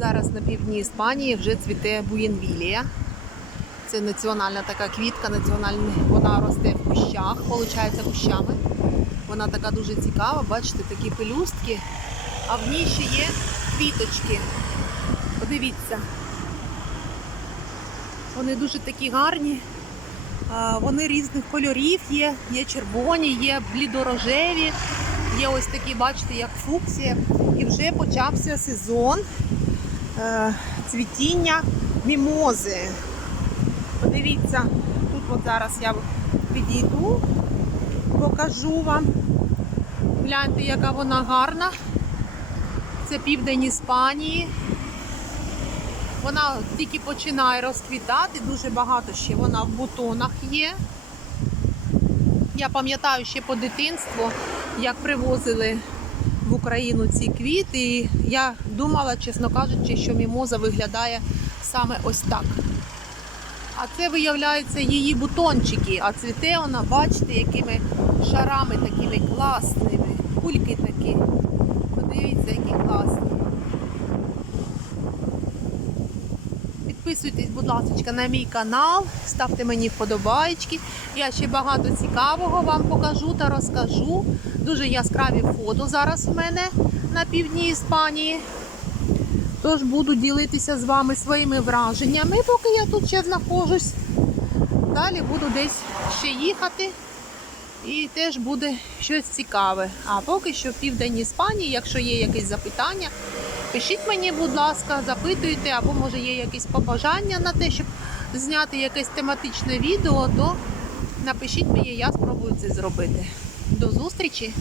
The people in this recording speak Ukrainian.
Зараз на півдні Іспанії вже цвіте буєнвілія. Це національна така квітка, національна, вона росте в кущах, виходить кущами. Вона така дуже цікава, бачите, такі пелюстки, а в ній ще є квіточки. Подивіться. Вони дуже такі гарні. Вони різних кольорів є, є червоні, є блідорожеві, є ось такі, бачите, як фуксія. І вже почався сезон цвітіння мімози. Подивіться, тут от зараз я підійду, покажу вам. Гляньте, яка вона гарна. Це південь Іспанії. Вона тільки починає розквітати, дуже багато ще вона в бутонах є. Я пам'ятаю ще по дитинству, як привозили в Україну ці квіти. І я думала, чесно кажучи, що мімоза виглядає саме ось так. А це виявляються її бутончики, а цвіте вона, бачите, якими шарами такими класними. Кульки такі. Подивіться, Підписуйтесь, будь ласка, на мій канал, ставте мені вподобайки. Я ще багато цікавого вам покажу та розкажу. Дуже яскраві фото зараз в мене на півдні Іспанії. Тож буду ділитися з вами своїми враженнями, поки я тут ще знаходжусь. Далі буду десь ще їхати і теж буде щось цікаве. А поки що в південній Іспанії, якщо є якісь запитання, пишіть мені, будь ласка, запитуйте, або може є якісь побажання на те, щоб зняти якесь тематичне відео, то напишіть мені, я спробую це зробити. До зустрічі!